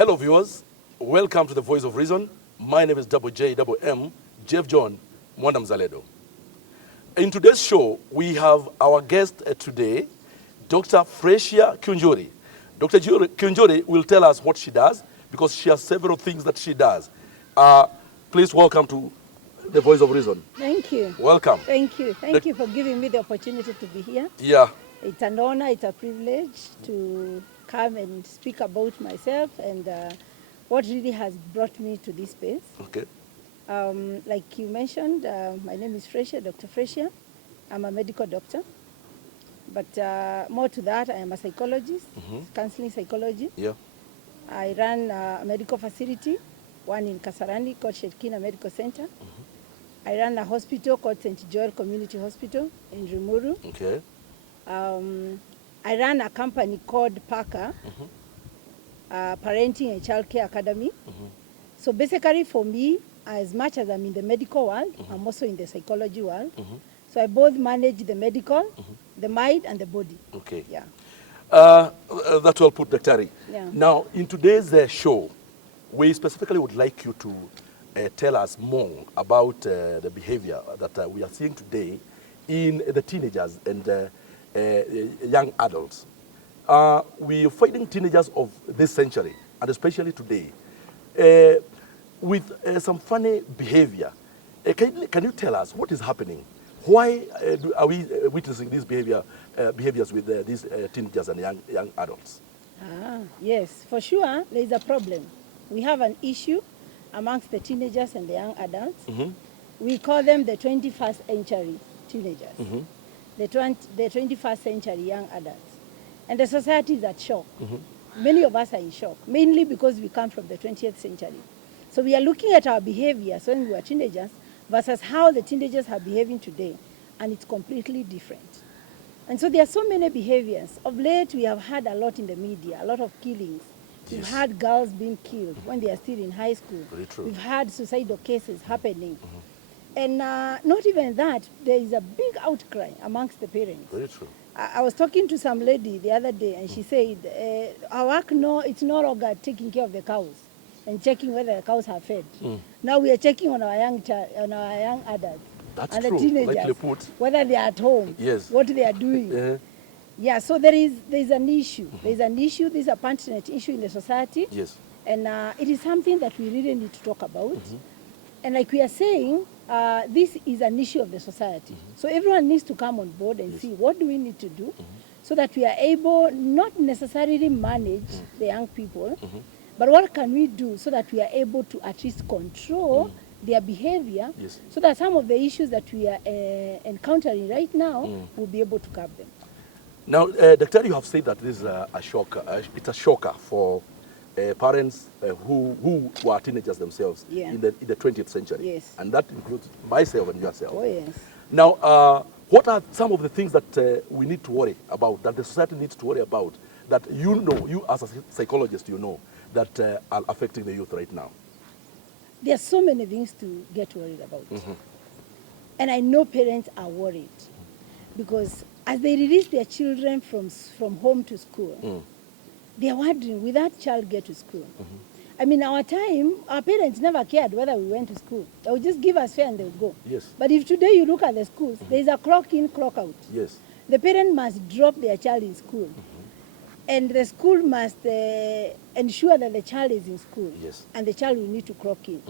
Hello viewers, welcome to the Voice of Reason. My name is JM, Jeff John Mwanda Mzaledo. In today's show, we have our guest today, Dr. Fresia Kunjuri. Dr. Kunjuri will tell us what she does because she has several things that she does. Please welcome to the Voice of Reason. Thank you. Welcome. Thank you. Thank you for giving me the opportunity to be here. Yeah. It's an honor, it's a privilege to come and speak about myself and what really has brought me to this space. Okay. Like you mentioned, my name is Fresia, Dr. Fresia. I'm a medical doctor. But more to that, I am a psychologist, counseling psychology. Yeah. I run a medical facility, one in Kasarani called Shekina Medical Center. I run a hospital called St. Joel Community Hospital in Rimuru. Okay. I run a company called Parker, Parenting and Child Care Academy. So basically for me, as much as I'm in the medical world, I'm also in the psychology world. So I both manage the medical, the mind, and the body. Okay. Yeah. That will put Dr. Yeah. Now, in today's show, we specifically would like you to tell us more about the behavior that we are seeing today in the teenagers and young adults. We are finding teenagers of this century, and especially today, with some funny behavior. Can you tell us what is happening? Why are we witnessing these behaviors with these teenagers and young adults? Yes, for sure, there is a problem. We have an issue amongst the teenagers and the young adults. We call them the 21st century teenagers, the 21st century young adults. And the society is at shock. Many of us are in shock, mainly because we come from the 20th century. So we are looking at our behaviors when we were teenagers versus how the teenagers are behaving today, and it's completely different. And so there are so many behaviors. Of late, we have had a lot in the media, a lot of killings. Yes. We've had girls being killed when they are still in high school. Very true. We've had suicidal cases happening. And not even that, there is a big outcry amongst the parents. Very true. I was talking to some lady the other day, and she said, our work, it's no longer taking care of the cows and checking whether the cows are fed. Now we are checking on our young adults. That's and true. The teenagers, Likely put. whether they are at home, yes, what they are doing. Yeah, so there is an issue. There is an issue. There is a pertinent issue in the society. Yes. And it is something that we really need to talk about. And like we are saying, this is an issue of the society. So everyone needs to come on board and see what do we need to do so that we are able not necessarily manage the young people, but what can we do so that we are able to at least control their behavior, so that some of the issues that we are encountering right now will be able to curb them. Now, Dr. You have said that this is a shocker. It's a shocker for parents who were teenagers themselves in the 20th century. Yes. And that includes myself and yourself. Oh, yes. Now, what are some of the things that we need to worry about, that the society needs to worry about, that you as a psychologist, that are affecting the youth right now? There are so many things to get worried about. And I know parents are worried because as they release their children from home to school, they are wondering, will that child get to school? I mean, our time, our parents never cared whether we went to school. They would just give us fare and they would go. Yes. But if today you look at the schools, there is a clock in, clock out. Yes. The parent must drop their child in school. And the school must ensure that the child is in school. Yes. And the child will need to clock in.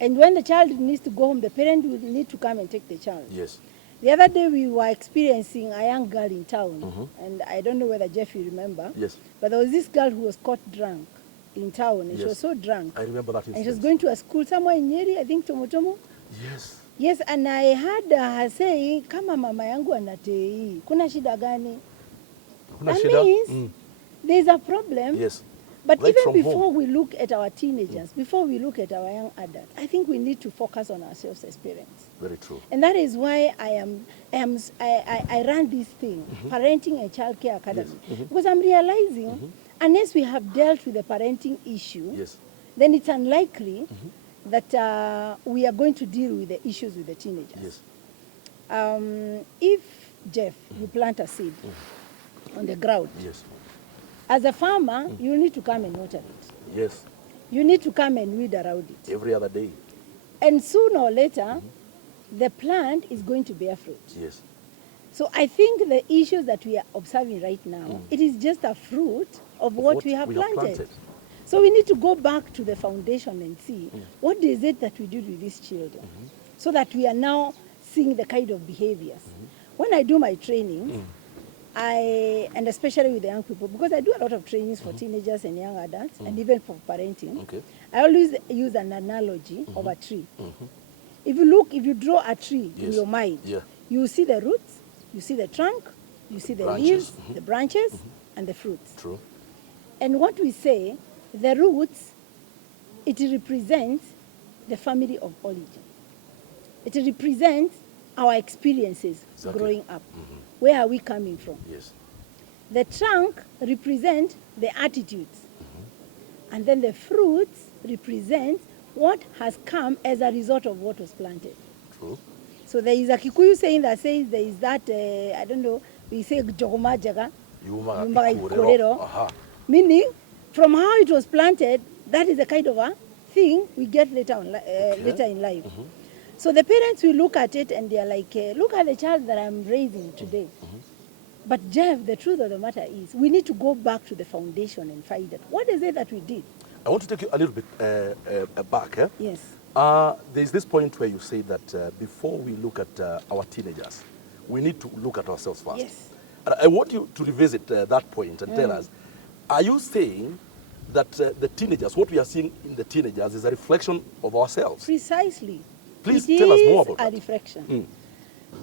And when the child needs to go home, the parent will need to come and take the child. Yes. The other day we were experiencing a young girl in town, and I don't know whether Jeff you remember, Yes. but there was this girl who was caught drunk in town, and she was so drunk. I remember that incident. And she was going to a school somewhere in Nyeri, I think Tomotomo. Yes. Yes, and I heard her say, kama mama yangu anatei, kuna shida gani? That means there's a problem. Yes. But right even before home. we look at our teenagers, before we look at our young adults, I think we need to focus on ourselves as parents. Very true. And that is why I run this thing, Parenting and Child Care Academy. Because I'm realizing, unless we have dealt with the parenting issue, then it's unlikely that we are going to deal with the issues with the teenagers. If, Jeff, you plant a seed on the ground, as a farmer, you need to come and water it. Yes. You need to come and weed around it. Every other day. And sooner or later, the plant is going to bear fruit. Yes. So I think the issues that we are observing right now, it is just a fruit of what we have planted. So we need to go back to the foundation and see what is it that we did with these children, so that we are now seeing the kind of behaviors. When I do my training, and especially with the young people, because I do a lot of trainings for teenagers and young adults, and even for parenting, I always use an analogy of a tree. If you draw a tree in your mind, you see the roots, you see the trunk, you see the leaves, the branches, and the fruits. True. And what we say, the roots, it represents the family of origin. It represents our experiences growing up. Where are we coming from? Yes. The trunk represents the attitudes. And then the fruits represent what has come as a result of what was planted. True. So there is a Kikuyu saying that says there is that, I don't know, we say Jogoma Jaga, meaning from how it was planted, that is the kind of a thing we get later in life. So the parents will look at it and they are like, look at the child that I'm raising today. But Jeff, the truth of the matter is, we need to go back to the foundation and find out what is it that we did. I want to take you a little bit back. Yes. There's this point where you say that before we look at our teenagers, we need to look at ourselves first. Yes. And I want you to revisit that point and tell us, are you saying that the teenagers, what we are seeing in the teenagers is a reflection of ourselves? Precisely. Please tell us more about that. It is a reflection.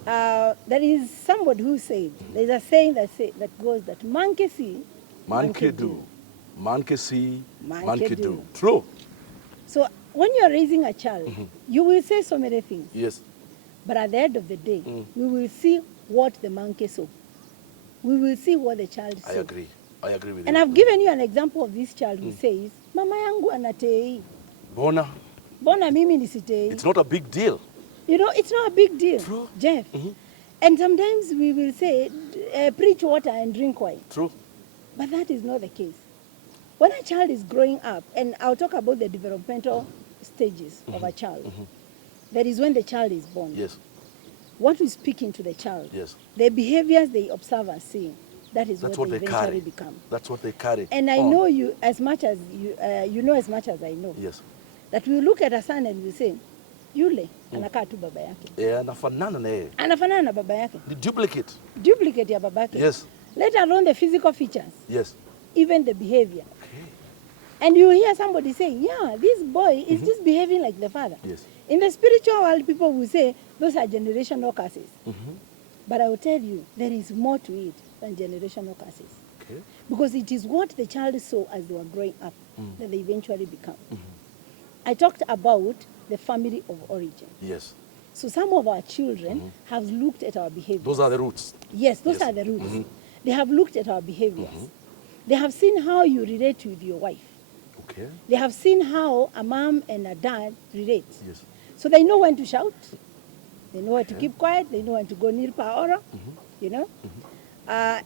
There is somebody who said, there's a saying that goes that monkey see, monkey do. Monkey see, monkey do. True. So when you're raising a child, you will say so many things. Yes. But at the end of the day, we will see what the monkey saw. We will see what the child saw. I agree with you. And I've given you an example of this child who says, Mama yangu anatei. Bona mimi nisitei. It's not a big deal. You know, it's not a big deal. True. Jeff. And sometimes we will say, preach water and drink wine. True. But that is not the case. When a child is growing up, and I'll talk about the developmental stages of a child, that is when the child is born. Yes. What we speak into the child, yes, the behaviors they observe and see, that is what they eventually become. That's what they carry. And I know you as much as you know as much as I know. Yes. That we look at a son and we say, yule anakaa tu baba yake. Anafanana na yeye. Anafanana na baba yake. The duplicate. Duplicate ya baba yake. Yes. Let alone the physical features. Yes. Even the behavior. Okay. And you hear somebody saying, yeah, this boy is just behaving like the father. Yes. In the spiritual world, people will say, those are generational curses. But I will tell you, there is more to it than generational curses. Okay. Because it is what the child saw as they were growing up that they eventually become. I talked about the family of origin. Yes. So some of our children have looked at our behaviors. Those are the roots. Yes, those are the roots. They have looked at our behaviors. They have seen how you relate with your wife. Okay. They have seen how a mom and a dad relate. Yes. So they know when to shout. They know when to keep quiet. They know when to go near power. You know?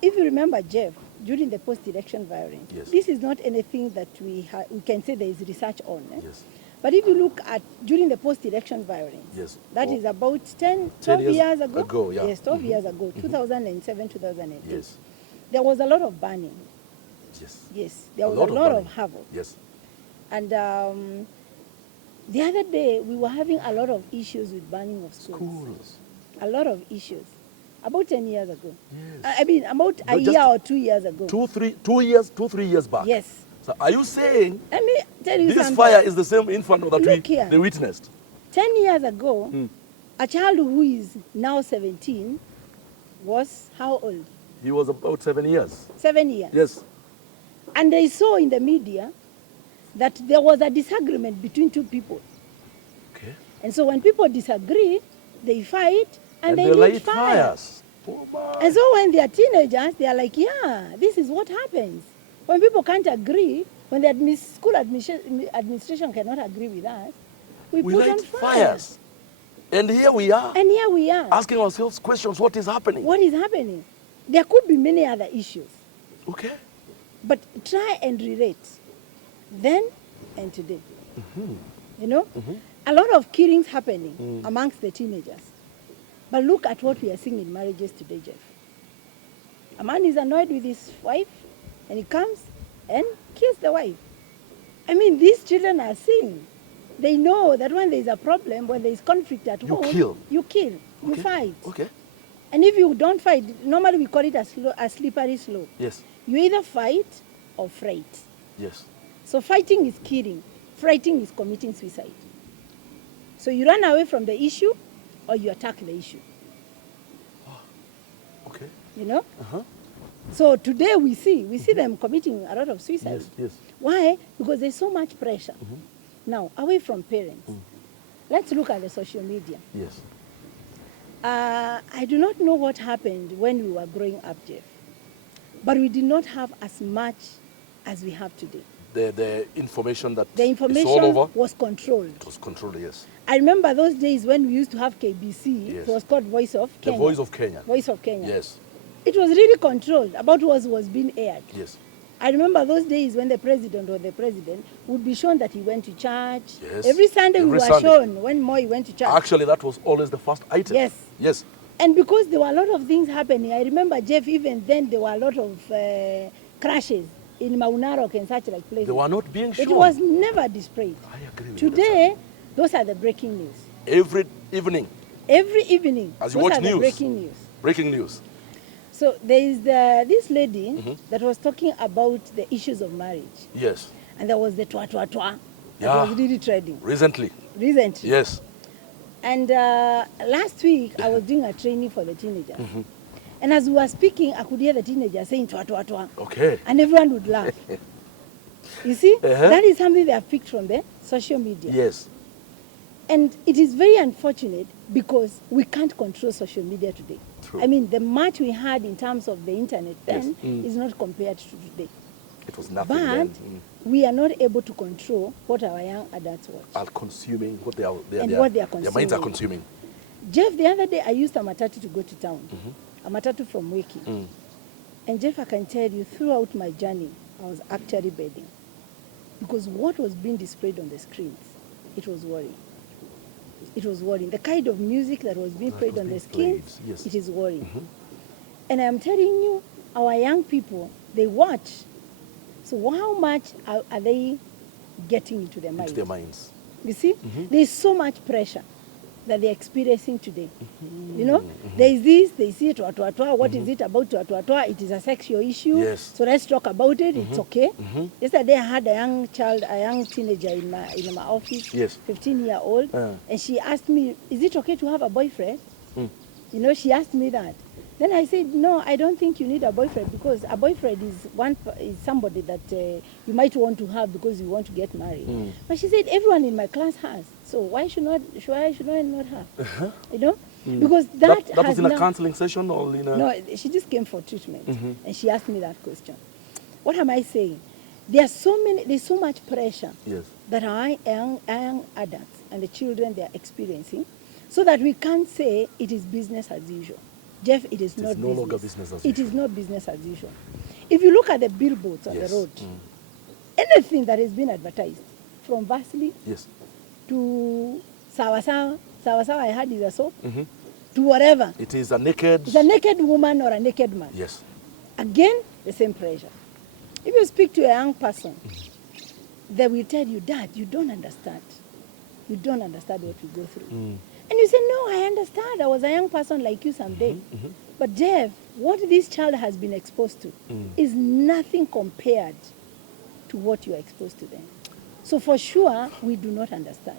If you remember, Jeff, during the post-election violence, this is not anything that we can say there is research on. Yes. But if you look at during the post-election violence, that is about 12 years ago. Yes, 12 years ago, 2007, 2008. Yes. There was a lot of burning. Yes. Yes, there was a lot of havoc. Yes. And the other day, we were having a lot of issues with burning of schools. A lot of issues. About 10 years ago. Yes. I mean, about a year or 2 years ago. 2-3 years back. Yes. So are you saying let me tell you this something. Fire is the same inferno that we witnessed? 10 years ago, a child who is now 17 was how old? He was about 7 years. 7 years. Yes. And they saw in the media that there was a disagreement between two people. Okay. And so when people disagree, they fight and they light fires. Oh, and so when they are teenagers, they are like, yeah, this is what happens. When people can't agree, when the school administration cannot agree with us, we put on fires. And here we are. And here we are. Asking ourselves questions, what is happening? What is happening? There could be many other issues. Okay. But try and relate. Then and today. You know, a lot of killings happening amongst the teenagers. But look at what we are seeing in marriages today, Jeff. A man is annoyed with his wife, and he comes and kills the wife. I mean, these children are seeing. They know that when there is a problem, when there is conflict at home, you kill, you fight. Okay. And if you don't fight, normally we call it a slippery slope. Yes. You either fight or fright. Yes. So fighting is killing. Fighting is committing suicide. So you run away from the issue or you attack the issue. Okay. You know? So today we see them committing a lot of suicide. Yes, yes. Why? Because there's so much pressure. Now, away from parents, let's look at the social media. Yes. I do not know what happened when we were growing up, Jeff, but we did not have as much as we have today. The information that The information is all over was controlled. It was controlled, yes. I remember those days when we used to have KBC. Yes. It was called Voice of Kenya. The Voice of Kenya. Voice of Kenya. Yes. It was really controlled about what was being aired. Yes. I remember those days when the president would be shown that he went to church. Yes. Every Sunday we were Sunday. shown when Moi went to church. Actually, that was always the first item. Yes. Yes. And because there were a lot of things happening, I remember, Jeff, even then there were a lot of crashes in Maunarok and such like places. They were not being shown. It was never displayed. I agree with you. Today, those are the breaking news. Every evening. Every evening, As you those watch are the news. breaking news. Breaking news. So there is this lady that was talking about the issues of marriage. Yes. And there was the twa-twa-twa that Yeah. was really trending Recently. Yes. And last week, I was doing a training for the teenagers. And as we were speaking, I could hear the teenagers saying twa-twa-twa. Okay. And everyone would laugh. You see, that is something they have picked from the social media. Yes. And it is very unfortunate because we can't control social media today. True. I mean, the much we had in terms of the internet then Yes. is not compared to today. It was nothing But then. we are not able to control what our young adults watch. Are consuming what they are, What they are their minds are consuming. consuming. Jeff, the other day I used a matatu to go to town. A matatu from Wiki. And Jeff, I can tell you, throughout my journey, I was actually begging. Because what was being displayed on the screens, it was worrying. It was worrying. The kind of music that was being played on the screens, yes. it is worrying. And I'm telling you, our young people, they watch. So how much are they getting into their minds? Into their minds. You see, there's so much pressure that they're experiencing today. You know, there is this, they see twa-twa-twa. What is it about twa-twa-twa? It is a sexual issue. Yes. So let's talk about it. It's okay. Yesterday I had a young teenager in my office, Yes. 15-year-old, and she asked me, is it okay to have a boyfriend? You know, she asked me that. Then I said, no, I don't think you need a boyfriend because a boyfriend is somebody that you might want to have because you want to get married. But she said, everyone in my class has. So why should I not have? You know? Because that was in a counseling session or in a... No, she just came for treatment. And she asked me that question. What am I saying? There's so much pressure that our young adults and the children they are experiencing so that we can't say it is business as usual. Jeff, it is not no longer business as usual. It is not business as usual. If you look at the billboards on the road, anything that has been advertised, from Vaseline to Sawa Sawa I heard is a soap, to whatever. It is a naked... It's a naked woman or a naked man. Yes. Again, the same pressure. If you speak to a young person, they will tell you, Dad, you don't understand. You don't understand what we go through. And you say, no, I understand. I was a young person like you someday. But Jeff, what this child has been exposed to is nothing compared to what you are exposed to them. So for sure, we do not understand.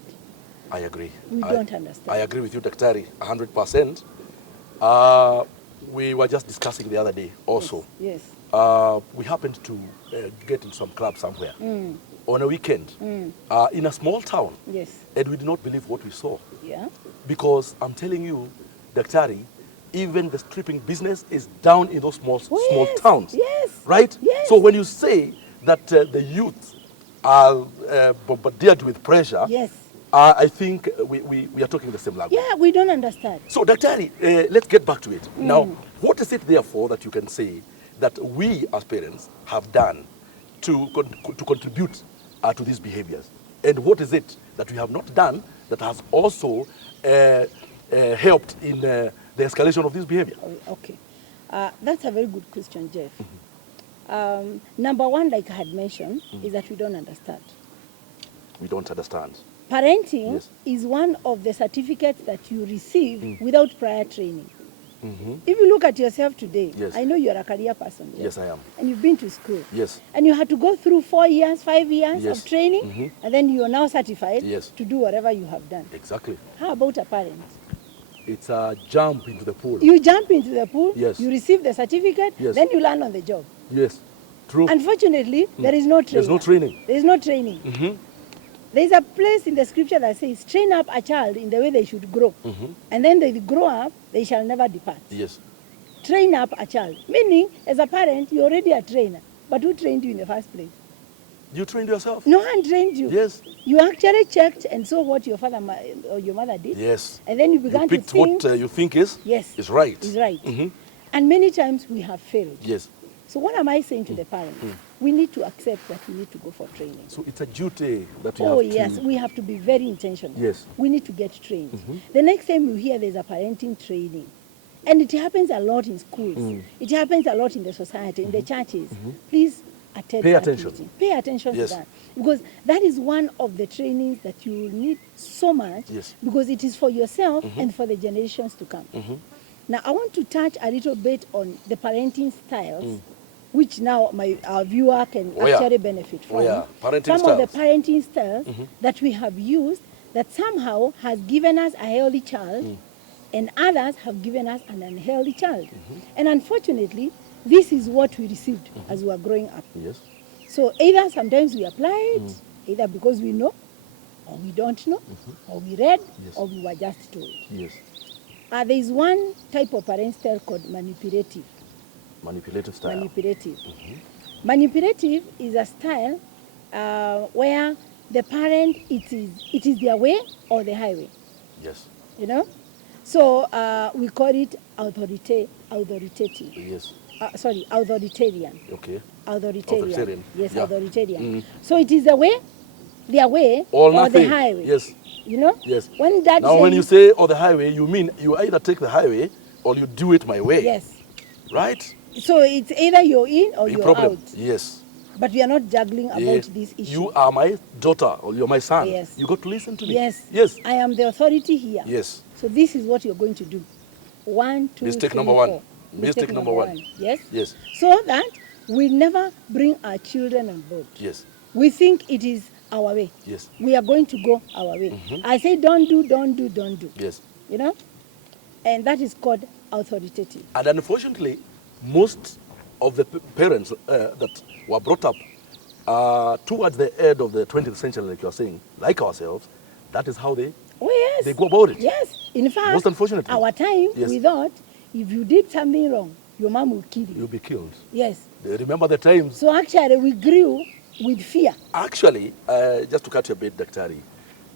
I agree. We don't understand. I agree with you, Daktari, 100%. We were just discussing the other day also. Yes. We happened to get in some club somewhere on a weekend in a small town. Yes. And we did not believe what we saw. Yeah. Because I'm telling you, Daktari, even the stripping business is down in those small towns. Yes. Right? Yes. So when you say that the youth are bombardered with pressure, yes. I think we are talking the same language. Yeah, we don't understand. So, Daktari, let's get back to it. Now, what is it therefore that you can say that we as parents have done to contribute to these behaviors? And what is it that we have not done that has also helped in the escalation of this behavior? Okay. That's a very good question, Jeff. Number one, like I had mentioned, is that we don't understand. We don't understand. Parenting Yes. is one of the certificates that you receive without prior training. If you look at yourself today, Yes. I know you're a career person. Yes, I am. And you've been to school. Yes. And you had to go through 4 years, 5 years Yes. of training, and then you are now certified Yes. to do whatever you have done. Exactly. How about a parent? It's a jump into the pool. You jump into the pool, Yes. you receive the certificate, Yes. then you learn on the job. Yes. True. Unfortunately, there is no training. There's no training. There is no training. There is a place in the scripture that says, train up a child in the way they should grow. And then they grow up, they shall never depart. Yes. Train up a child. Meaning, as a parent, you're already a trainer. But who trained you in the first place? You trained yourself? No one trained you. Yes. You actually checked and saw what your father or your mother did. Yes. And then you You began to picked think, what you think is right. is right. And many times we have failed. Yes. So what am I saying to the parents? We need to accept that we need to go for training. So it's a duty that we Oh have yes, to... we have to be very intentional. Yes. We need to get trained. The next time you hear there's a parenting training, and it happens a lot in schools, it happens a lot in the society, in the churches, please attend Pay that attention. meeting. Pay attention Yes. to that. Because that is one of the trainings that you will need so much, Yes. because it is for yourself and for the generations to come. Now I want to touch a little bit on the parenting styles, which now our viewer can actually benefit from. Parenting Some styles. of the parenting styles that we have used that somehow has given us a healthy child, and others have given us an unhealthy child. And unfortunately, this is what we received as we were growing up. Yes. So either sometimes we apply it, either because we know, or we don't know, or we read, or we were just told. Yes. There is one type of parent style called manipulative. Manipulative style. Manipulative. Manipulative is a style where the parent, it is their way or the highway. Yes. You know? So we call it authoritative. Yes. Authoritarian. Okay. Authoritarian. Yes, Yeah. authoritarian. So it is the way, their way, Or or nothing. the highway. Yes. You know? Yes. When that Now, when you say on the highway, you mean you either take the highway or you do it my way. Yes. Right? So it's either you're in or No you're problem. out. Yes. But we are not juggling about Yes. this issue. You are my daughter or you're my son. Yes. You got to listen to me. Yes. Yes. I am the authority here. Yes. So this is what you're going to do. 1, 2, Mistake 3, number one. 4. Mistake number one. Yes? Yes. So that we never bring our children on board. Yes. We think it is our way. Yes. We are going to go our way. I say don't do, don't do, don't do. Yes. You know? And that is called authoritative. And unfortunately, most of the parents that were brought up towards the end of the 20th century, like you're saying, like ourselves, that is how they Oh yes. They go about it. Yes. In fact, Most unfortunately. our time, Yes. we thought if you did something wrong, your mom will kill you. You'll be killed. Yes. Remember the times. So actually, we grew with fear. Actually, just to cut you a bit, Daktari,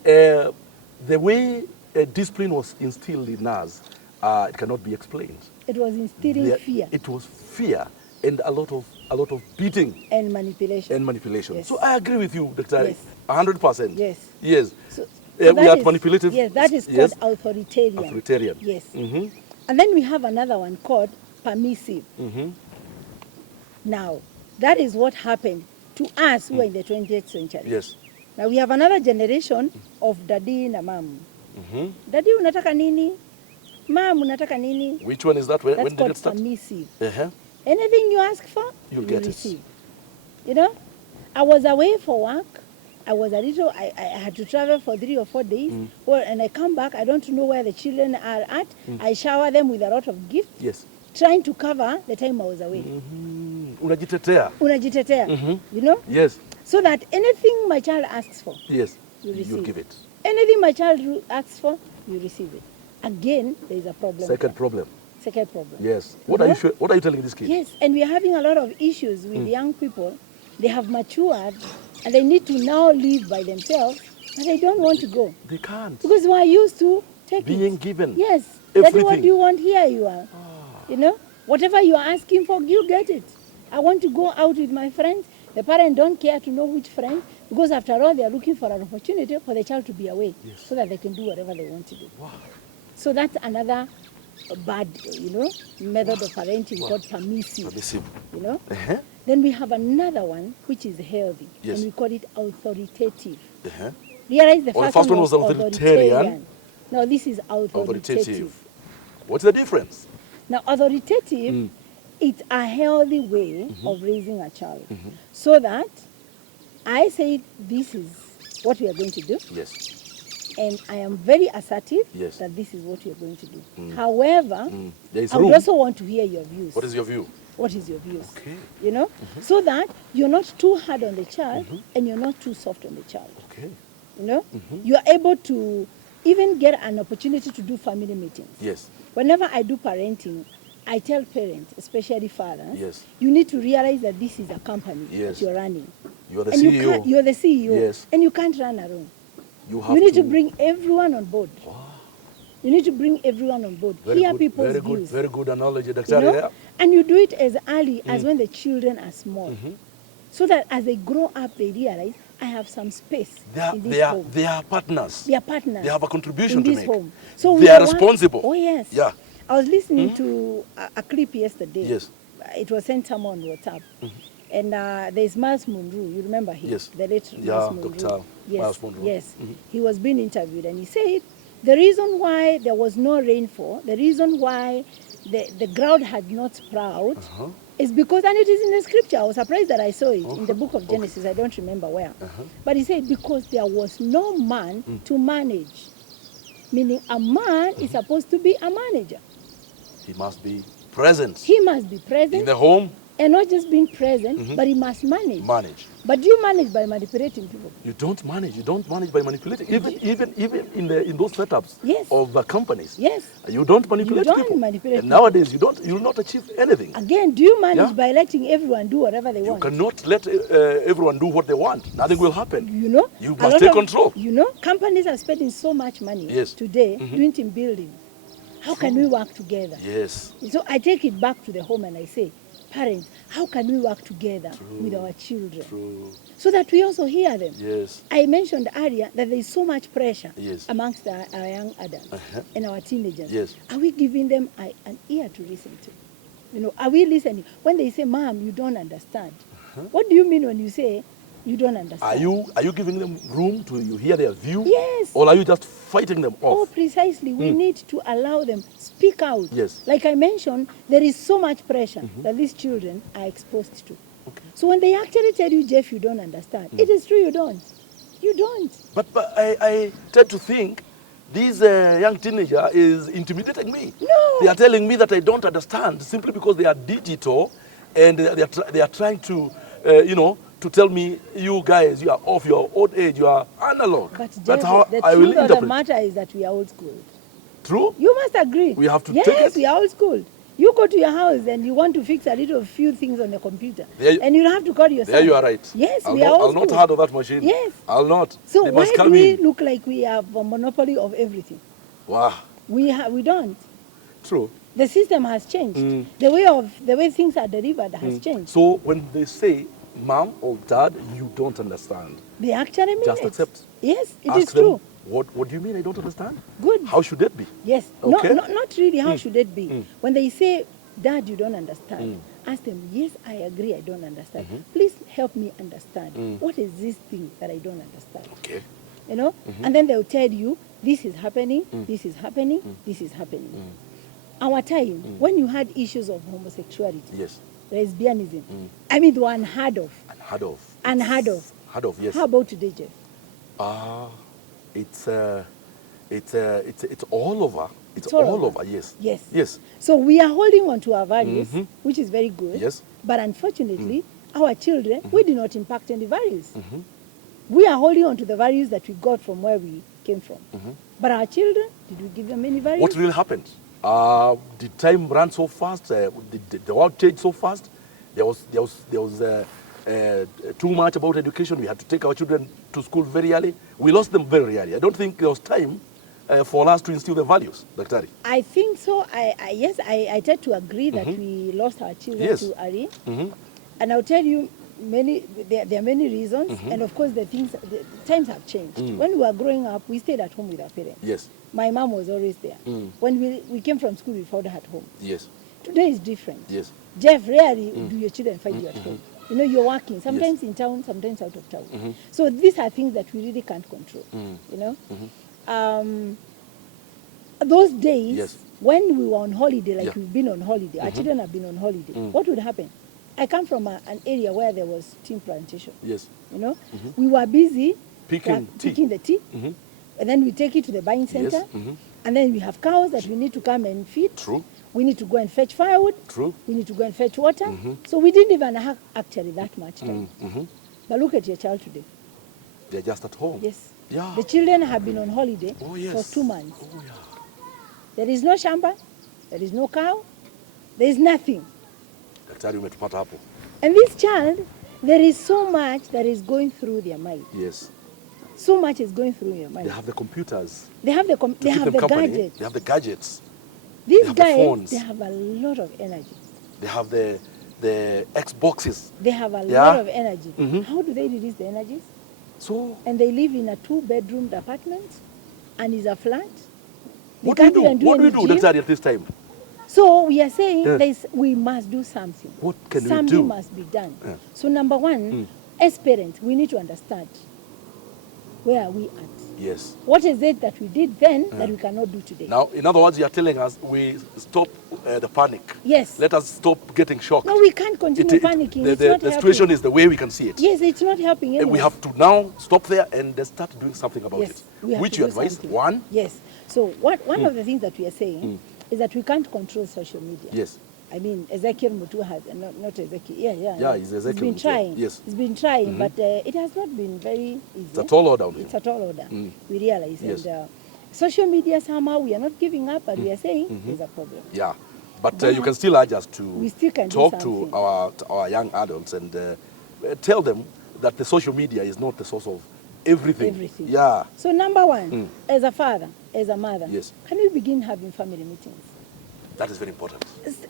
the way discipline was instilled in us, it cannot be explained. It was instilling fear It was fear and a lot of beating and manipulation. and manipulation. Yes. So I agree with you, Daktari, Yes. 100%. Yes. Yes. So we that are is- manipulative. Yes, that is called Yes. authoritarian. Authoritarian. Yes. Mm-hmm. And then we have another one called permissive. Mm-hmm. Now, that is what happened to us who are in the 20th century. Yes. Now we have another generation of daddy na mom. Mm-hmm. Daddy unataka nini? Mom unataka nini? Which one is that? When That's did called it start? permissive. Uh-huh. Anything you ask for, You'll you get it. receive. You know, I was away for work. I was a little, I had to travel for 3 or 4 days. Well, and I come back, I don't know where the children are at. I shower them with a lot of gifts, Yes. trying to cover the time I was away. Mm-hmm. Unajitetea. Unajitetea, you know? Yes. So that anything my child asks for, Yes. You receive. give it. anything my child asks for, you receive it. Again, there is a problem. Second there. problem. Second problem. Yes. You What are know? you telling this kid? Yes, and we are having a lot of issues with young people. They have matured and they need to now live by themselves, but they don't want to go They can't. because we are used to Being it. given. Yes, Daddy, what everything. do you want? Here you are. You know, whatever you are asking for, you get it. I want to go out with my friends. The parent don't care to know which friend, because after all, they are looking for an opportunity for the child to be away, Yes. so that they can do whatever they want to do. Wow. So that's another bad, method of parenting called permissive. Permissive. Uh-huh. Then we have another one which is healthy, Yes. and we call it authoritative. Uh-huh. Realize the Oh, first, one was authoritarian. No, this is authoritative. Authoritative. What's the difference? Now, authoritative, it's a healthy way of raising a child, so that I say this is what we are going to do, Yes. and I am very assertive Yes. that this is what we are going to do. However, There is I would room. also want to hear your views. What is your view? What is your views? Okay. So that you're not too hard on the child and you're not too soft on the child. Okay. You are able to even get an opportunity to do family meetings. Yes. Whenever I do parenting, I tell parents, especially fathers, Yes. you need to realize that this is a company Yes. that you're running. You are the And CEO. you're the CEO. Yes. And you can't run alone. You have You need to bring everyone on board. Wow. You need to bring everyone on board. Hear people's very views. good, very good analogy, You Dr. know? Yeah. And you do it as early as when the children are small. So that as they grow up, they realize, I have some space in this home. They are partners. They are partners. They have a contribution in to this make. home. So They are responsible. Oh, yes. Yeah. I was listening to a clip yesterday. Yes. It was sent someone on WhatsApp. And there's Miles Munro. You remember him? Yes. The late Yeah, Miles Munro. Dr. Yes. Miles Munro. Yes. He was being interviewed, and he said the reason why there was no rainfall, the reason why the ground had not sprouted, is because, and it is in the scripture. I was surprised that I saw it in the book of Genesis. I don't remember where. But he said because there was no man to manage. Meaning a man is supposed to be a manager. He must be present He must be in present, the home. and not just being present, but he must manage. Manage. But do you manage by manipulating people? You don't manage. You don't manage by manipulating. Even in those setups Yes. of the companies. Yes. You don't manipulate don't people. manipulate And people. nowadays you will not achieve anything. Again, do you manage Yeah. by letting everyone do whatever they You want? cannot let everyone do what they want. Nothing will happen. You a must lot take of- control. Companies are spending so much money Yes. today doing team building. How can we work together? Yes. So I take it back to the home and I say, parents, how can we work together with our children? True. So that we also hear them. Yes. I mentioned earlier that there is so much pressure Yes. amongst our young adults and our teenagers. Yes. Are we giving them an ear to listen to? Are we listening? When they say, Mom, you don't understand. What do you mean when you say you don't understand? Are you giving them room to hear their view? Yes. Or are you just fighting them Oh, off? precisely. We need to allow them speak out. Yes. Like I mentioned, there is so much pressure that these children are exposed to. Okay. So when they actually tell you, Jeff, you don't understand, it is true you don't. You don't. But I tend to think this young teenager is intimidating me. No. They are telling me that I don't understand simply because they are digital and they are trying to, to tell me, you guys, you are of your old age, you are analog. But That's Jeff, how the I will truth of the interpret. matter is that we are old school. True? You must agree. We have to yes, take it. we are old school. You go to your house and you want to fix a little few things on the computer. And you don't have to call yourself. There you are right. Yes, I'll we not, are old I'll school. not handle that machine. Yes. I'll not. So They why must do come we in. look like we have a monopoly of everything? Wow. We don't. True. The system has changed. The way things are delivered has changed. So when they say, Mom or Dad, you don't understand, They actually mean just it. accept. Yes, it Ask is true. them, what do you mean I don't understand? Good. How should that be? Yes. Okay. No, not really. How should it be? When they say, Dad, you don't understand, ask them, yes, I agree, I don't understand. Please help me understand. What is this thing that I don't understand? Okay. And then they'll tell you, this is happening, this is happening, this is happening. Our time, when you had issues of homosexuality, Yes. lesbianism, I mean, they were unheard of. Unheard of. Unheard of. Unheard of, yes. How about today, Jeff? It's all over. It's all all over. over, yes. Yes. Yes. So we are holding on to our values, which is very good. Yes. But unfortunately, our children, we do not impact any values. We are holding on to the values that we got from where we came from. But our children, did we give them any values? What really happened? Did time run so fast? Did the world change so fast? There was too much about education. We had to take our children to school very early. We lost them very early. I don't think there was time for us to instill the values, Dr. I think so. I tend to agree that we lost our children Yes. too early. And I'll tell you, there are many reasons, and of course the times have changed. When we were growing up, we stayed at home with our parents. Yes. My mom was always there. When we came from school, we found her at home. Yes. Today is different. Yes. Jeff, rarely do your children find you at home. You know, you're working, sometimes in town, sometimes out of town. So these are things that we really can't control, you know. Those days, when we were on holiday, like we've been on holiday, our children have been on holiday, what would happen? I come from an area where there was tea plantation. Yes. You know, we were busy picking the tea, and then we take it to the buying center, and then we have cows that we need to come and feed. True. We need to go and fetch firewood. True. We need to go and fetch water. So we didn't even have actually that much time. But look at your child today. They're just at home. Yes. Yeah. The children have been on holiday for 2 months. Oh, yeah. There is no shamba. There is no cow. There is nothing. And this child, there is so much that is going through their mind. Yes. So much is going through your mind. They have the computers. They have the gadgets. They have the gadgets. These guys, they have a lot of energy. They have the Xboxes. They have a lot of energy. How do they release the energies? So. And they live in a 2-bedroom apartment, and is a flat. What do we do at this time? So we are saying we must do something. What can we do? Something must be done. So number one, as parents, we need to understand where are we at. Yes. What is it that we did then that we cannot do today? Now, in other words, you are telling us we stop the panic. Yes. Let us stop getting shocked. No, we can't continue panicking. The situation is the way we can see it. Yes, it's not helping anyone. We have to now stop there and start doing something about it. Which you advise? One? Yes. So one of the things that we are saying is that we can't control social media. Yes. I mean, Ezekiel Mutu has, not Ezekiel, Yeah, it's Ezekiel. He's been trying. Yes. He's been trying, but it has not been very easy. It's a tall order on him. It's a tall order, we realize. Yes. And social media, somehow, we are not giving up, but we are saying there's a problem. Yeah, but you can still urge us to we still can talk to our young adults and tell them that the social media is not the source of everything. Yeah. So number one, as a father, as a mother, can we begin having family meetings? That is very important.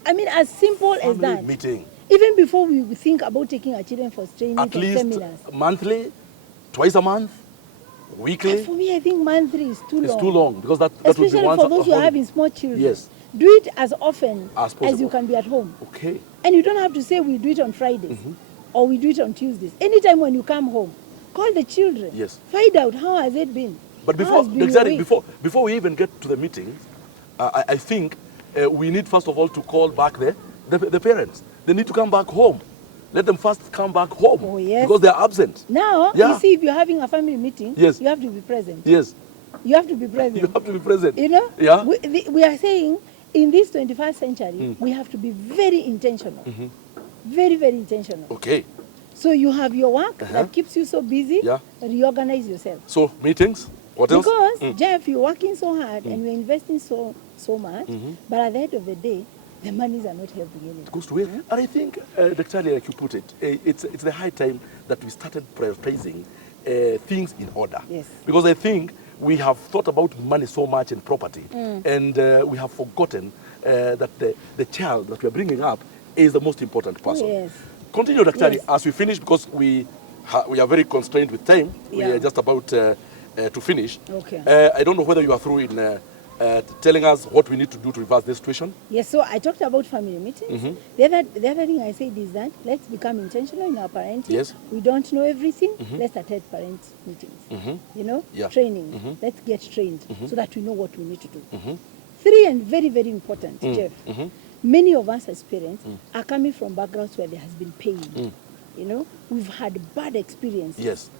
I mean, as simple as that. Meeting. Even before we think about taking our children for training, at least seminars. Monthly, twice a month, weekly. For me, I think monthly is too long. It's too long because that especially would be once for those who are having small children. Yes. Do it as often as you can be at home. Okay. And you don't have to say we do it on Fridays or we do it on Tuesdays. Anytime when you come home, call the children. Yes. Find out how has it been. But before we even get to the meetings, I think we need first of all to call back the parents. They need to come back home. Let them first come back home. Oh, yes. Because they are absent. Now, you see, if you're having a family meeting, you have to be present. Yes. You have to be present. You have to be present. You know? Yeah. We are saying in this 21st century, we have to be very intentional. Very, very intentional. Okay. So you have your work that keeps you so busy. Yeah. Reorganize yourself. So meetings. What else? Because Jeff, you're working so hard and you're investing so much, but at the end of the day, the monies are not helping anyone. It goes to waste. And I think, Dr. like you put it, it's the high time that we started prioritizing things in order. Yes. Because I think we have thought about money so much and property, and we have forgotten that the child that we are bringing up is the most important person. Yes. Continue, Dr. as we finish, because we are very constrained with time. We are just about to finish. Okay. I don't know whether you are through in telling us what we need to do to reverse this situation. Yes, so I talked about family meetings. The other thing I said is that let's become intentional in our parenting. Yes. We don't know everything. Let's attend parent meetings. You know, training. Let's get trained so that we know what we need to do. 3, and very, very important, Jeff. Many of us as parents are coming from backgrounds where there has been pain. You know, we've had bad experiences. Yes.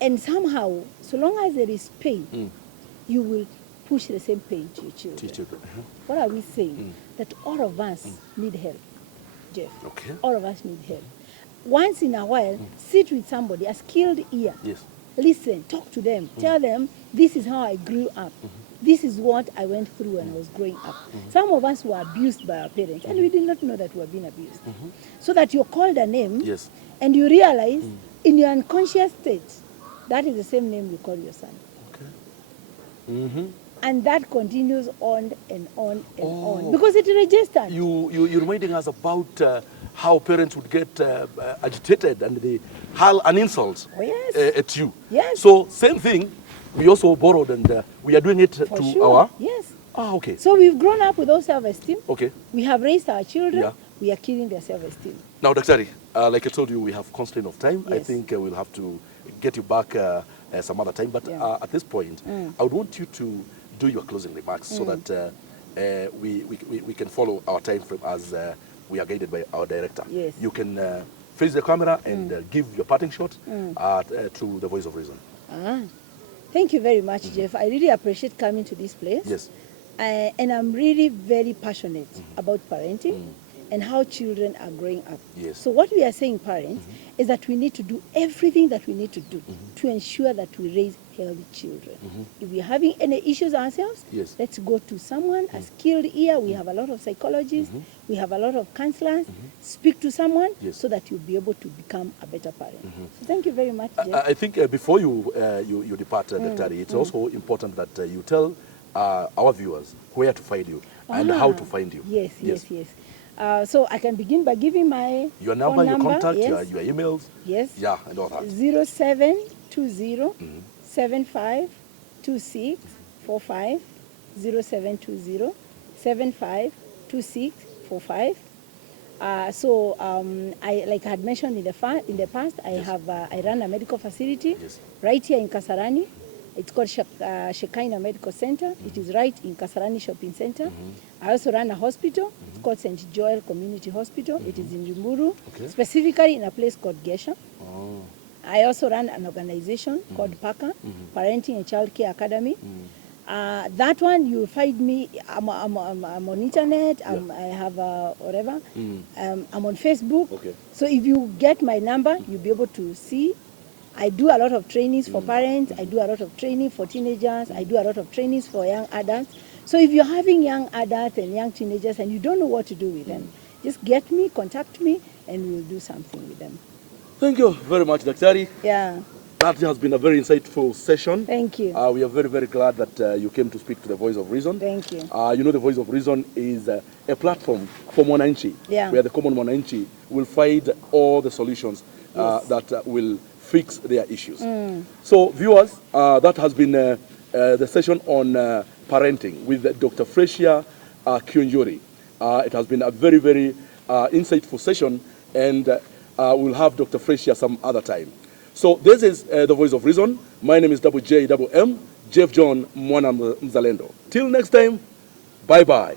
And somehow, so long as there is pain, you will push the same pain to your children. What are we saying? That all of us need help, Jeff. Okay. All of us need help. Once in a while, sit with somebody, a skilled ear. Yes. Listen, talk to them. Tell them, this is how I grew up. This is what I went through when I was growing up. Some of us were abused by our parents, and we did not know that we were being abused. So that you're called a name, and you realize in your unconscious state, that is the same name you call your son. Okay. And that continues on and on and on, because it registered. You're reminding us about how parents would get agitated and they hurl an insult Oh, yes. at you. Yes. So same thing, we also borrowed and we are doing it For to sure. our... Yes. Ah, okay. So we've grown up with low self-esteem. Okay. We have raised our children. Yeah. We are killing their self-esteem. Now, Daktari, like I told you, we have constraint of time. I Yes. think we'll have to get you back some other time. But Yeah. at this point, I would want you to do your closing remarks so that we can follow our time frame as we are guided by our director. Yes. You can face the camera and give your parting shot to the voice of reason. Thank you very much, Jeff. I really appreciate coming to this place. Yes. And I'm really very passionate about parenting and how children are growing up. Yes. So what we are saying, parents, is that we need to do everything that we need to do to ensure that we raise healthy children. If we're having any issues ourselves, Yes. let's go to someone, a skilled ear. We have a lot of psychologists. We have a lot of counselors. Speak to someone Yes. so that you'll be able to become a better parent. So thank you very much, Jeff. I think before you depart, Daktari, it's also important that you tell our viewers where to find you and how to find you. Yes. So I can begin by giving my Your number, phone your contact, yes. your emails. Yes. Yeah, and all that. 0720 7526 45 0720 7526 45. I like I had mentioned in the past, I run a medical facility right here in Kasarani. It's called Shekinah Medical Center. It is right in Kasarani Shopping Center. I also run a hospital. It's called St. Joel Community Hospital. It is in Rimuru, specifically in a place called Gesha. I also run an organization called PACA, Parenting and Child Care Academy. That one, you'll find me, I'm on internet, I have whatever, I'm on Facebook. So if you get my number, you'll be able to see. I do a lot of trainings for parents, I do a lot of training for teenagers, I do a lot of trainings for young adults. So if you're having young adults and young teenagers and you don't know what to do with them, just get me, contact me, and we'll do something with them. Thank you very much, Daktari. Yeah. That has been a very insightful session. Thank you. We are very, very glad that you came to speak to the Voice of Reason. Thank you. You know, the Voice of Reason is a platform for Mwananchi, where the common Mwananchi will find all the solutions that will fix their issues. So, viewers, that has been the session on parenting with Dr. Fresia Kionjori. It has been a very, very insightful session, and we'll have Dr. Fresia some other time. So this is the Voice of Reason. My name is JM, Jeff John Mwana Mzalendo. Till next time, bye-bye.